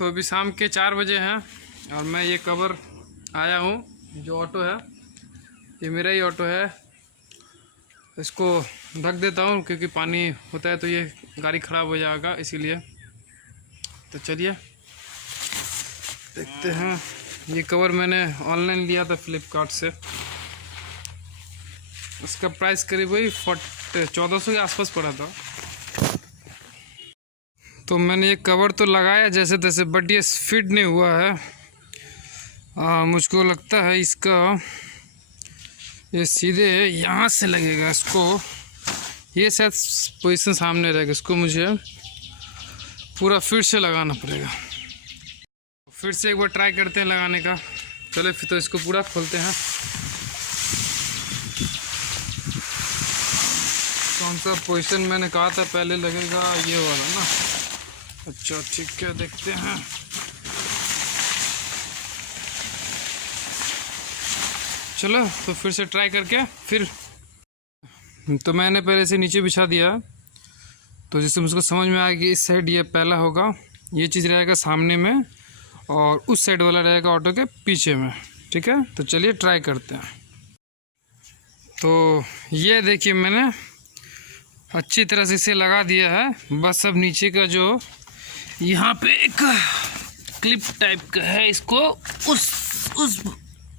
तो अभी शाम के 4 बजे हैं और मैं ये कवर आया हूँ। जो ऑटो है ये मेरा ही ऑटो है, इसको ढक देता हूँ क्योंकि पानी होता है तो ये गाड़ी ख़राब हो जाएगा इसीलिए। तो चलिए देखते हैं। ये कवर मैंने ऑनलाइन लिया था फ्लिपकार्ट से। उसका प्राइस करीब वही 1400 के आसपास पड़ा था। तो मैंने ये कवर तो लगाया जैसे तैसे, बट ये फिट नहीं हुआ है। मुझको लगता है इसका ये सीधे यहाँ से लगेगा, इसको ये शायद पोजीशन सामने रहेगा, इसको मुझे पूरा फिर से लगाना पड़ेगा। फिर से एक बार ट्राई करते हैं लगाने का। चलो फिर तो इसको पूरा खोलते हैं। कौन सा पोजीशन मैंने कहा था पहले लगेगा, ये वाला ना। अच्छा ठीक है, देखते हैं। चलो तो फिर से ट्राई करके फिर तो मैंने पहले से नीचे बिछा दिया, तो जैसे मुझको समझ में आ गया इस साइड ये पहला होगा, ये चीज़ रहेगा सामने में और उस साइड वाला रहेगा ऑटो के पीछे में। ठीक है, तो चलिए ट्राई करते हैं। तो ये देखिए मैंने अच्छी तरह से इसे लगा दिया है। बस अब नीचे का जो यहाँ पे एक क्लिप टाइप का है, इसको उस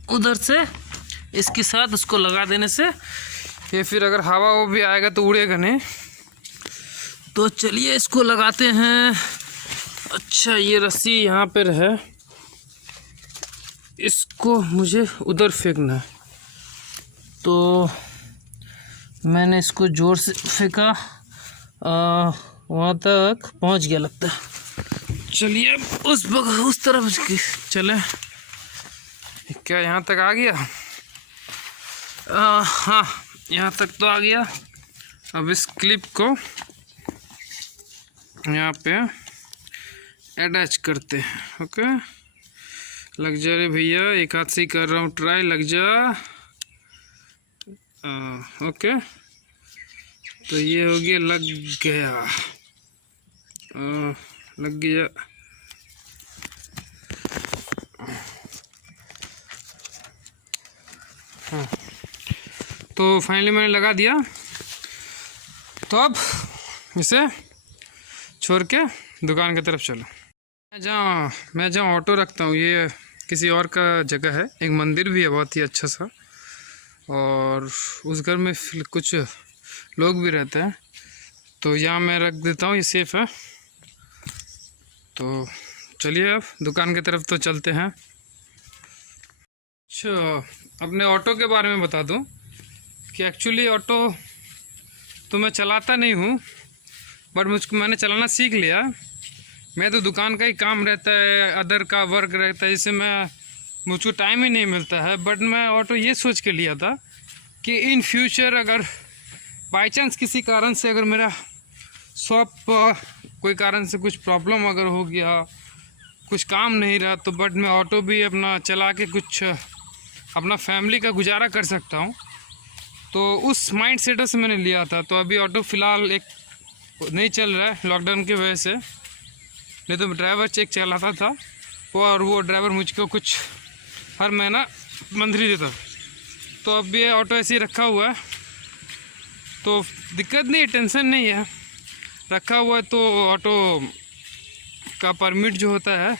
उधर से इसके साथ उसको लगा देने से ये फिर अगर हवा वो भी आएगा तो उड़ेगा नहीं। तो चलिए इसको लगाते हैं। अच्छा ये रस्सी यहाँ पर है, इसको मुझे उधर फेंकना है। तो मैंने इसको ज़ोर से फेंका, वहाँ तक पहुँच गया लगता है। चलिए उस तरफ चले। क्या यहाँ तक आ गया? हाँ यहाँ तक तो आ गया। अब इस क्लिप को यहाँ पे अटैच करते हैं। ओके, लग जा रे भैया, एक हाथ से ही कर रहा हूँ ट्राई, लग जा। ओके, तो ये हो गया, लग गया, लग गया। हाँ, तो फाइनली मैंने लगा दिया। तो अब इसे छोड़ के दुकान की तरफ चलो। मैं जहाँ ऑटो रखता हूँ ये किसी और का जगह है, एक मंदिर भी है बहुत ही अच्छा सा, और उस घर में कुछ लोग भी रहते हैं, तो यहाँ मैं रख देता हूँ, ये सेफ़ है। तो चलिए अब दुकान की तरफ तो चलते हैं। अच्छा, अपने ऑटो के बारे में बता दूँ कि एक्चुअली ऑटो तो मैं चलाता नहीं हूँ, बट मैंने चलाना सीख लिया। मैं तो दुकान का ही काम रहता है, अदर का वर्क रहता है, जिससे मुझको टाइम ही नहीं मिलता है। बट मैं ऑटो ये सोच के लिया था कि इन फ्यूचर अगर बाई चांस किसी कारण से अगर मेरा शॉप कोई कारण से कुछ प्रॉब्लम अगर हो गया, कुछ काम नहीं रहा, तो बट मैं ऑटो भी अपना चला के कुछ अपना फैमिली का गुजारा कर सकता हूँ। तो उस माइंड सेट से मैंने लिया था। तो अभी ऑटो फ़िलहाल एक नहीं चल रहा है लॉकडाउन की वजह से, नहीं तो ड्राइवर चेक चलाता था और वो ड्राइवर मुझको कुछ हर महीना मंथली देता। तो अब ये ऑटो ऐसे ही रखा हुआ है, तो दिक्कत नहीं, टेंशन नहीं है, रखा हुआ है। तो ऑटो का परमिट जो होता है,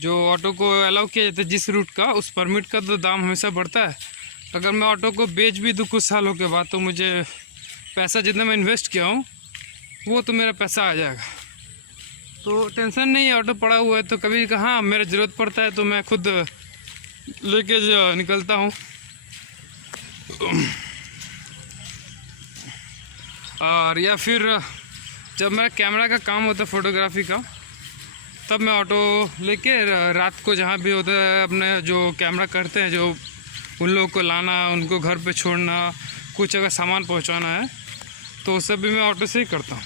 जो ऑटो को अलाउ किया जाता है जिस रूट का, उस परमिट का तो दाम हमेशा बढ़ता है। अगर मैं ऑटो को बेच भी दूँ कुछ सालों के बाद, तो मुझे पैसा जितना मैं इन्वेस्ट किया हूँ वो तो मेरा पैसा आ जाएगा। तो टेंशन नहीं है, ऑटो पड़ा हुआ है। तो कभी कहाँ मेरा ज़रूरत पड़ता है तो मैं खुद लेके निकलता हूँ। और या फिर जब मेरा कैमरा का काम होता है फ़ोटोग्राफी का, तब मैं ऑटो लेके रात को जहाँ भी होता है अपने जो कैमरा करते हैं, जो उन लोगों को लाना, उनको घर पे छोड़ना, कुछ अगर सामान पहुँचाना है, तो सब भी मैं ऑटो से ही करता हूँ।